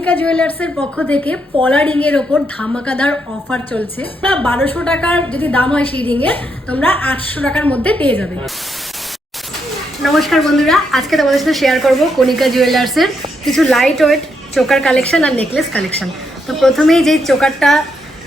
কণিকা জুয়েলার্সের পক্ষ থেকে পলা রিং এর ওপর ধামাকাদার অফার চলছে। বারোশো টাকার যদি দাম হয় সেই রিং এর তোমরা আটশো টাকার মধ্যে পেয়ে যাবে। নমস্কার বন্ধুরা, আজকে তোমাদের সাথে শেয়ার করব কণিকা জুয়েলার্সের কিছু লাইট ওয়েট চোকার কালেকশন আর নেকলেস কালেকশন তো প্রথমেই যেই চোকারটা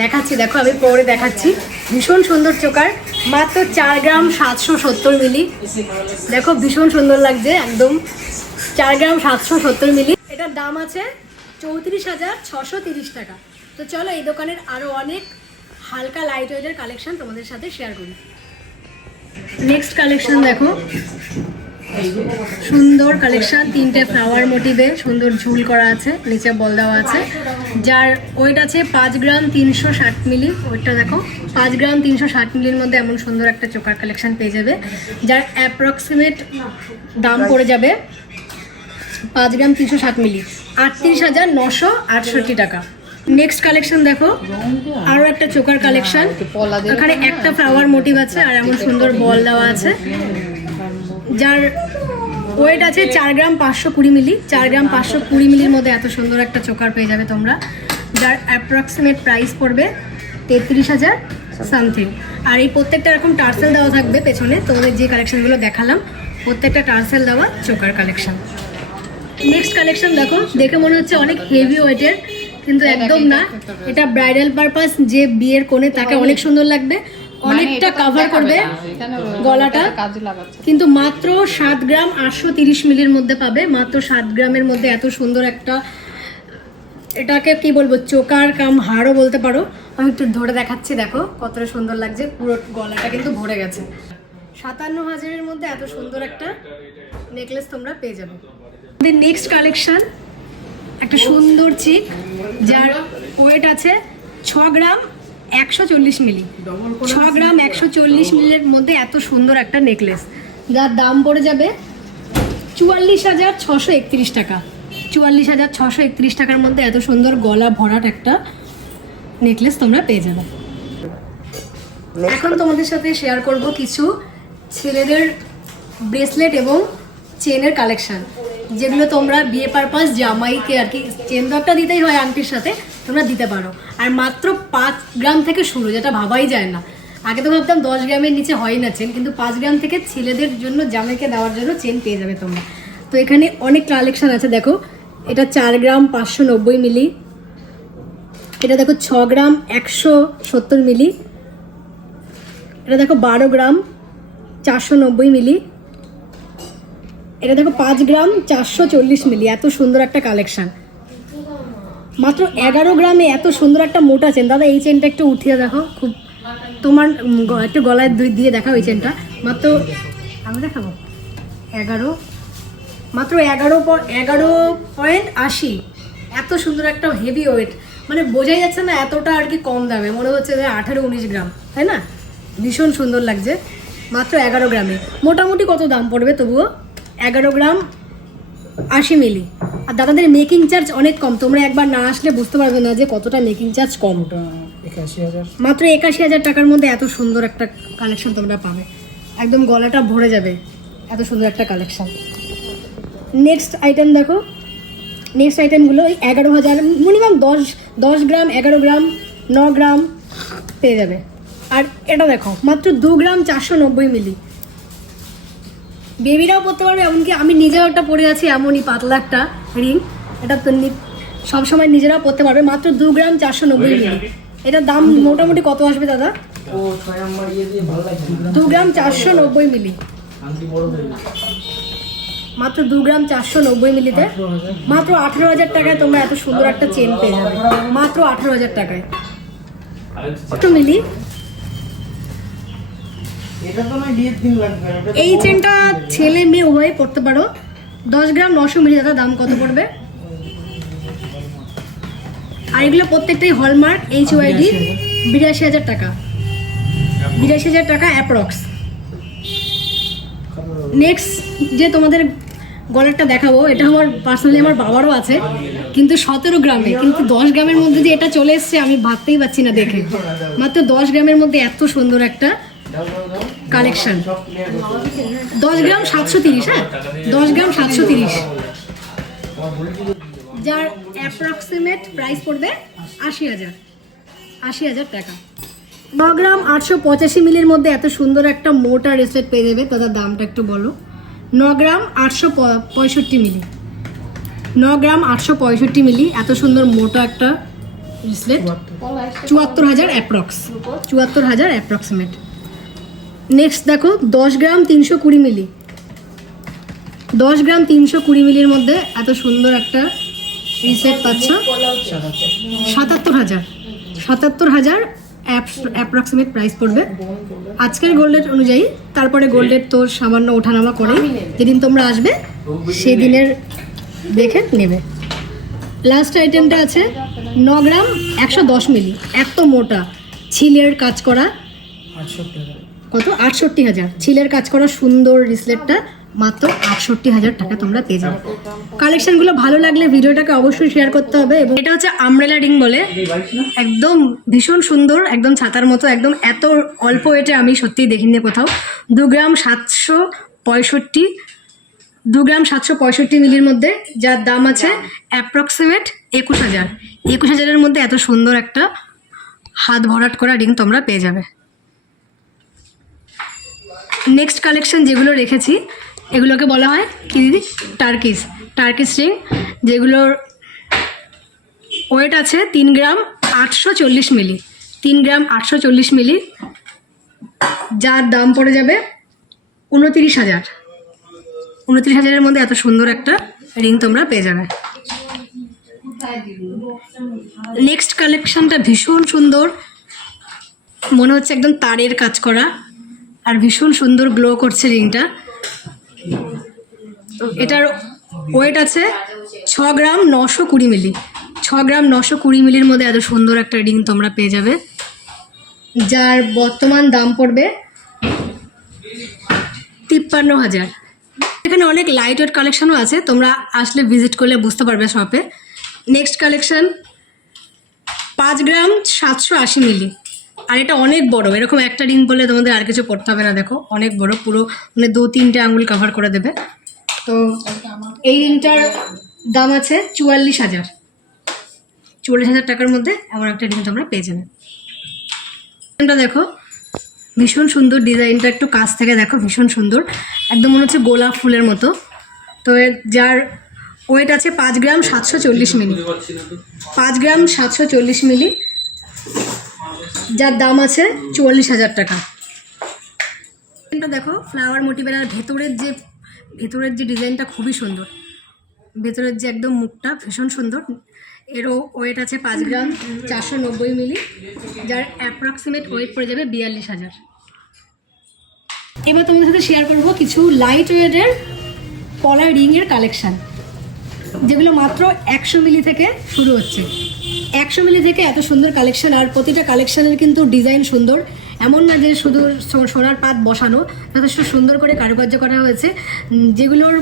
দেখাচ্ছি, দেখো আমি পরে দেখাচ্ছি। ভীষণ সুন্দর চোকার, মাত্র চার গ্রাম সাতশো সত্তর মিলি। দেখো ভীষণ সুন্দর লাগছে, একদম চার গ্রাম সাতশো সত্তর মিলি। এটার দাম আছে চৌত্রিশ হাজার ছশো তিরিশ টাকা। তো চলো এই দোকানের আরও অনেক হালকা লাইট ওয়েটের কালেকশন তোমাদের সাথে শেয়ার করি। নেক্সট কালেকশন দেখো। সুন্দর কালেকশন তিনটে ফ্লাওয়ার মোটিভে সুন্দর ঝুল করা আছে, নিচে বল দেওয়া আছে। যার ওয়েট আছে পাঁচ গ্রাম তিনশো ষাট মিলি ওয়েটটা দেখো। পাঁচ গ্রাম তিনশো ষাট মিলির মধ্যে এমন সুন্দর একটা চোকার কালেকশন পেয়ে যাবে, যার অ্যাপ্রক্সিমেট দাম পড়ে যাবে পাঁচ গ্রাম তিনশো ষাট মিলি। আটত্রিশ হাজার নশো আটষট্টি টাকা। নেক্সট কালেকশন দেখো। আরও একটা চোকার কালেকশন এখানে একটা ফ্লাওয়ার মোটিভ আছে আর এমন সুন্দর বল দেওয়া আছে। যার ওয়েট আছে চার গ্রাম পাঁচশো কুড়ি মিলি। চার গ্রাম পাঁচশো কুড়ি মিলির মধ্যে এত সুন্দর একটা চোকার পেয়ে যাবে তোমরা। যার অ্যাপ্রক্সিমেট প্রাইস পড়বে তেত্রিশ হাজার সামথিং আর এই প্রত্যেকটা এরকম টার্সেল দেওয়া থাকবে পেছনে। তোমাদের যে কালেকশনগুলো দেখালাম, প্রত্যেকটা টার্সেল দেওয়া চোকার কালেকশন নেক্সট কালেকশন দেখো দেখে মনে হচ্ছে অনেক হেভি ওয়েটের কিন্তু একদম না। এটা ব্রাইডাল পারপাস যে বিয়ের কোণে তাকে অনেক সুন্দর লাগবে। অনেকটা কভার করবে গলাটা। কিন্তু মাত্র সাত গ্রাম আটশো তিরিশ মিলির মধ্যে পাবে। মাত্র সাত গ্রামের মধ্যে এত সুন্দর একটা এটাকে কি বলব চোকার কাম হাড়ও বলতে পারো। আমি একটু ধরে দেখাচ্ছি দেখো কতটা সুন্দর লাগছে। পুরো গলাটা কিন্তু ভরে গেছে। সাতান্ন হাজারের মধ্যে এত সুন্দর একটা নেকলেস তোমরা পেয়ে যাবে। নেক্সট কালেকশন একটা সুন্দর চিক যার ওয়েট আছে ছ গ্রাম একশো চল্লিশ মিলি। ছ গ্রাম একশো চল্লিশ মিলির মধ্যে এত সুন্দর একটা নেকলেস যার দাম পড়ে যাবে চুয়াল্লিশ হাজার ছশো একত্রিশ টাকা। চুয়াল্লিশ হাজার ছশো একত্রিশ টাকার মধ্যে এত সুন্দর গলা ভরাট একটা নেকলেস তোমরা পেয়ে যাবে। এখন তোমাদের সাথে শেয়ার করব কিছু ছেলেদের ব্রেসলেট এবং চেনের কালেকশন যেগুলো তোমরা বিয়ে পারপাস জামাইকে আর কি চেন দরটা দিতেই হয় আংটির সাথে, তোমরা দিতে পারো। আর মাত্র পাঁচ গ্রাম থেকে শুরু, যেটা ভাবাই যায় না। আগে তো ভাবতাম দশ গ্রামের নিচে হয় না চেন কিন্তু পাঁচ গ্রাম থেকে ছেলেদের জন্য জামাইকে দেওয়ার জন্য চেন পেয়ে যাবে তোমরা। তো এখানে অনেক কালেকশন আছে, দেখো। এটা চার গ্রাম পাঁচশো নব্বই মিলি। এটা দেখো ছ গ্রাম একশো সত্তর মিলি। এটা দেখো বারো গ্রাম চারশো নব্বই মিলি। এটা দেখো পাঁচ গ্রাম চারশো চল্লিশ মিলি, এত সুন্দর একটা কালেকশন মাত্র এগারো গ্রামে এত সুন্দর একটা মোটা চেন দাদা, এই চেনটা একটু উঠিয়ে দেখো, খুব তোমার একটু গলায় দুই দিয়ে দেখাও ওই চেনটা মাত্র আমি দেখাবো। এগারো, মাত্র এগারো এগারো পয়েন্ট আশি। এত সুন্দর একটা হেভি ওয়েট মানে বোঝাই যাচ্ছে না এতটা আর কি কম দামে। মনে হচ্ছে যে আঠারো উনিশ গ্রাম, তাই না? ভীষণ সুন্দর লাগছে। মাত্র এগারো গ্রামে। মোটামুটি কত দাম পড়বে তবুও? এগারো গ্রাম আশি মিলি। আর দাদাদের মেকিং চার্জ অনেক কম। তোমরা একবার না আসলে বুঝতে পারবে না যে কতটা মেকিং চার্জ কম। মাত্র একাশি হাজার টাকার মধ্যে এত সুন্দর একটা কালেকশন তোমরা পাবে। একদম গলাটা ভরে যাবে এত সুন্দর একটা কালেকশন নেক্সট আইটেম দেখো। নেক্সট আইটেমগুলো ওই এগারো হাজার মিনিমাম দশ দশ গ্রাম এগারো গ্রাম ন গ্রাম পেয়ে যাবে। আর এটা দেখো মাত্র দু গ্রাম চারশো নব্বই মিলি। বেবিরাও পরতে পারবে এমনকি আমি নিজেও একটা পরে আছি এমনই পাতলা একটা রিং এটা তো নি- সবসময় নিজেরাও পরতে পারবে মাত্র দু গ্রাম চারশো নব্বই মিলি। এটার দাম মোটামুটি কত আসবে দাদা? ইয়ে দু গ্রাম চারশো নব্বই মিলি। মাত্র দু গ্রাম চারশো নব্বই মিলিতে। মাত্র আঠারো হাজার টাকায় তোমরা এত সুন্দর একটা চেন পেয়ে যাবে। মাত্র আঠারো হাজার টাকায়। একটু মিলি এটা তো নয় বিয়ের দিন লাগবে এটা তো এই চেনটা ছেলে মেয়ে উভয়ে পড়তে পারো। দশ গ্রাম নশো মিলি দাদা দাম কত পড়বে? আর এগুলো প্রত্যেকটাই হলমার্ক এইচ ওয়াইডি বিরাশি হাজার। টাকা। বিরাশি হাজার টাকা অ্যাপ্রক্স নেক্সট যে তোমাদের গলারটা দেখাবো এটা আমার পার্সোনালি আমার বাবারও আছে কিন্তু সতেরো গ্রামে কিন্তু দশ গ্রামের মধ্যে যে এটা চলে এসছে আমি ভাবতেই পারছি না দেখে। মাত্র দশ গ্রামের মধ্যে এত সুন্দর একটা কালেকশন দশ গ্রাম সাতশো তিরিশ হ্যাঁ? দশ গ্রাম সাতশো তিরিশ। যার অ্যাপ্রক্সিমেট প্রাইস পড়বে আশি হাজার। আশি হাজার টাকা। ন গ্রাম আটশো পঁচাশি মিলির মধ্যে এত সুন্দর একটা মোটা রেসলেট পেয়ে যাবে, তাদের দামটা একটু বলো। ন গ্রাম আটশো পঁয়ষট্টি মিলি। ন গ্রাম আটশো পঁয়ষট্টি মিলি এত সুন্দর মোটা একটা রেসলেট চুয়াত্তর হাজার অ্যাপ্রক্স চুয়াত্তর হাজার অ্যাপ্রক্সিমেট নেক্সট দেখো, দশ গ্রাম তিনশো কুড়ি মিলি। দশ গ্রাম তিনশো কুড়ি মিলির মধ্যে এত সুন্দর একটা রিসেট পাচ্ছ। সাতাত্তর হাজার। সাতাত্তর হাজার অ্যাপ্রক্সিমেট প্রাইস পড়বে। আজকের গোল্ড রেট অনুযায়ী, তারপরে গোল্ড রেট তোর সামান্য ওঠানামা করে যেদিন তোমরা আসবে, সেদিনের দেখে নেবে। লাস্ট আইটেমটা আছে, ন গ্রাম একশো দশ মিলি। এত মোটা, ছিলের কাজ করা। আটষট্টি কত? আটষট্টি হাজার। ছিলের কাজ করা সুন্দর রিসলেটটা মাত্র আটষট্টি হাজার টাকা তোমরা পেয়ে যাবে। কালেকশনগুলো ভালো লাগলে ভিডিওটাকে অবশ্যই শেয়ার করতে হবে এবং এটা হচ্ছে আমব্রেলা রিং বলে। একদম ভীষণ সুন্দর, একদম ছাতার মতো, একদম এত অল্প ওয়েটে আমি সত্যিই দেখিনি কোথাও। দু গ্রাম সাতশো পঁয়ষট্টি, দু গ্রাম সাতশো পঁয়ষট্টি মিলির মধ্যে যার দাম আছে অ্যাপ্রক্সিমেট একুশ হাজার। একুশ হাজারের মধ্যে এত সুন্দর একটা হাত ভরাট করা রিং তোমরা পেয়ে যাবে। নেক্সট কালেকশন যেগুলো রেখেছি, এগুলোকে বলা হয় কি দিদি? টার্কিস টার্কিস রিং যেগুলোর ওয়েট আছে তিন গ্রাম আটশো চল্লিশ মিলি তিন গ্রাম আটশো চল্লিশ মিলি যার দাম পড়ে যাবে উনতিরিশ হাজার। উনত্রিশ হাজারের মধ্যে এত সুন্দর একটা রিং তোমরা পেয়ে যাবে। নেক্সট কালেকশনটা ভীষণ সুন্দর। মনে হচ্ছে একদম তারের কাজ করা। আর ভীষণ সুন্দর গ্লো করছে রিংটা এটার ওয়েট আছে ছ গ্রাম নশো কুড়ি মিলি ছ গ্রাম নশো কুড়ি মিলির মধ্যে এত সুন্দর একটা রিং তোমরা পেয়ে যাবে। যার বর্তমান দাম পড়বে তিপ্পান্ন হাজার। এখানে অনেক লাইট ওয়েট কালেকশনও আছে, তোমরা আসলে ভিজিট করলে বুঝতে পারবে শপে নেক্সট কালেকশন পাঁচ গ্রাম সাতশো আশি মিলি আর এটা অনেক বড়, এরকম একটা রিং বললে তোমাদের আর কিছু পড়তে হবে না, দেখো। অনেক বড়, পুরো মানে দু, তিনটে আঙুল কভার করে দেবে। তো এই রিংটার দাম আছে চুয়াল্লিশ হাজার। চুয়াল্লিশ হাজার টাকার মধ্যে এমন একটা রিং তোমরা পেয়ে যাবে। ডিজাইনটা দেখো, ভীষণ সুন্দর ডিজাইনটা একটু কাছ থেকে দেখো, ভীষণ সুন্দর। একদম মনে হচ্ছে গোলাপ ফুলের মতো। তো এর, যার ওয়েট আছে পাঁচ গ্রাম সাতশো চল্লিশ মিলি। পাঁচ গ্রাম সাতশো চল্লিশ মিলি। যার দাম আছে চুয়াল্লিশ হাজার টাকা। দেখো ফ্লাওয়ার মোটিভের ভেতরের যে ভেতরের যে ডিজাইনটা খুবই সুন্দর। ভেতরের যে একদম মুখটা ভীষণ সুন্দর। এরও ওয়েট আছে পাঁচ গ্রাম, চারশো নব্বই মিলি। যার অ্যাপ্রক্সিমেট ওয়েট পড়ে যাবে বিয়াল্লিশ হাজার। এবার তোমাদের সাথে শেয়ার করব কিছু লাইট ওয়েটের পলার রিংয়ের কালেকশান যেগুলো মাত্র একশো মিলি থেকে শুরু হচ্ছে। একশো মিলি থেকে এত সুন্দর কালেকশন আর প্রতিটা কালেকশানের কিন্তু ডিজাইন সুন্দর। এমন না যে শুধু সোনার পাত বসানো, যথেষ্ট সুন্দর করে কারুকার্য করা হয়েছে। যেগুলোর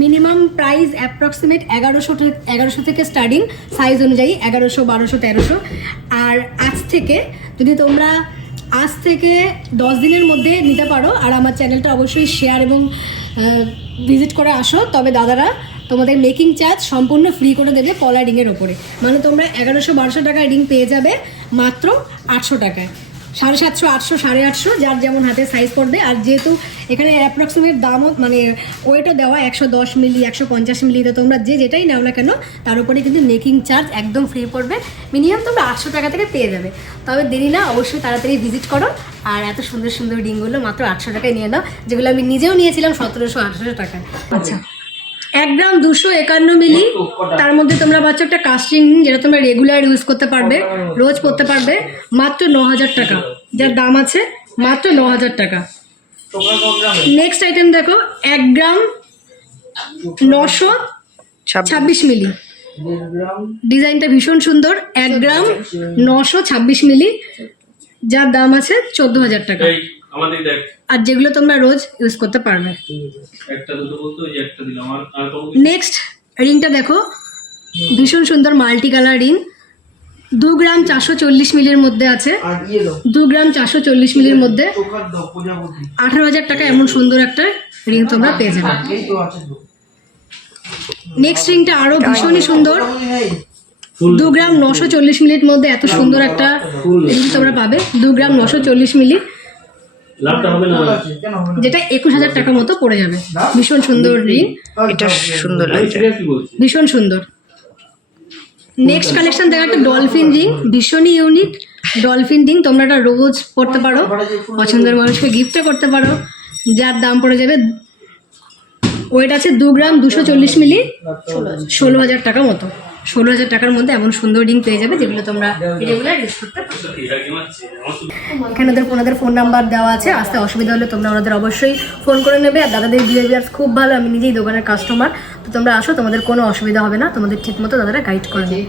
মিনিমাম প্রাইস অ্যাপ্রক্সিমেট এগারোশো এগারোশো থেকে স্টার্টিং সাইজ অনুযায়ী এগারোশো, বারোশো, তেরোশো। আর আজ থেকে, যদি তোমরা আজ থেকে দশ দিনের মধ্যে নিতে পারো, আর আমার চ্যানেলটা অবশ্যই শেয়ার এবং ভিজিট করে আসো। তবে দাদারা তোমাদের মেকিং চার্জ সম্পূর্ণ ফ্রি করে দেবে পলা রিংয়ের ওপরে মানে তোমরা এগারোশো বারোশো টাকার রিং পেয়ে যাবে মাত্র আটশো টাকায়। সাড়ে সাতশো, আটশো, সাড়ে আটশো, যার যেমন হাতে সাইজ পড়বে। আর যেহেতু এখানে অ্যাপ্রক্সিমেট দামও মানে ওয়েটও দেওয়া একশো দশ মিলি একশো পঞ্চাশ মিলি তো তোমরা যে যেটাই নাও না কেন, তার উপরে কিন্তু মেকিং চার্জ একদম ফ্রি পড়বে। মিনিমাম তোমরা আটশো টাকা থেকে পেয়ে যাবে। তবে দেরি না, অবশ্যই তাড়াতাড়ি ভিজিট করো। আর এত সুন্দর সুন্দর রিংগুলো মাত্র আটশো টাকায় নিয়ে নাও, যেগুলো আমি নিজেও নিয়েছিলাম সতেরোশো, আঠারোশো টাকায়। আচ্ছা। এক গ্রাম দুশো একান্ন মিলি তার মধ্যে তোমরা পাচ্ছ একটা কাস্টিং যেটা তোমরা রেগুলার ইউজ করতে পারবে রোজ করতে পারবে মাত্র ন হাজার টাকা। যার দাম আছে মাত্র ন হাজার টাকা। নেক্সট আইটেম দেখো এক গ্রাম নশো ছাব্বিশ। মিলি। ডিজাইনটা ভীষণ সুন্দর এক গ্রাম নশো ছাব্বিশ মিলি যার দাম আছে চোদ্দ হাজার টাকা। আমাদের দেখ। আর যেগুলো তোমরা রোজ ইউজ করতে পারবে। একটা দুটো বলতে যে একটা দিলাম। আর আর কত নেক্সট রিংটা দেখো। ভীষণ সুন্দর মাল্টি কালার রিং। দু গ্রাম চারশো চল্লিশ মিলির মধ্যে আছে। দু গ্রাম চারশো চল্লিশ মিলির মধ্যে টোকার আঠারো হাজার টাকা এমন সুন্দর একটা রিং তোমরা পেয়ে যাবে। এই নেক্সট রিংটা আরও ভীষণই সুন্দর। দু গ্রাম নশো চল্লিশ মিলির মধ্যে এত সুন্দর একটা রিং তোমরা পাবে। দু গ্রাম নশো চল্লিশ মিলি। লাভটা হবে না? যেটা একুশ হাজার টাকার মতো পড়ে যাবে। ভীষণ সুন্দর রিং। এটা সুন্দর লাগছে। ভীষণ সুন্দর। নেক্সট কালেকশন দেখা একটা ডলফিন রিং ভীষণই ইউনিক ডলফিন রিং তোমরা এটা রোজ পড়তে পারো। পছন্দের মানুষকে গিফটও করতে পারো। যার দাম পড়ে যাবে ওয়েট আছে দু গ্রাম দুশো চল্লিশ মিলি। ষোলো হাজার টাকার মতো। ষোলো হাজার টাকার মধ্যে এমন সুন্দর রিং পেয়ে যাবে যেগুলো তোমরা রেগুলার ইউজ করতে এখানে ওদের ওনাদের ফোন নাম্বার দেওয়া আছে। আসতে অসুবিধা হলে তোমরা ওনাদের অবশ্যই ফোন করে নেবে। আর দাদাদের বিহেভিয়ার খুব ভালো আমি নিজেই দোকানের কাস্টমার তো তোমরা আসো তোমাদের কোনো অসুবিধা হবে না। তোমাদের ঠিক মতো দাদারা গাইড করে দেবে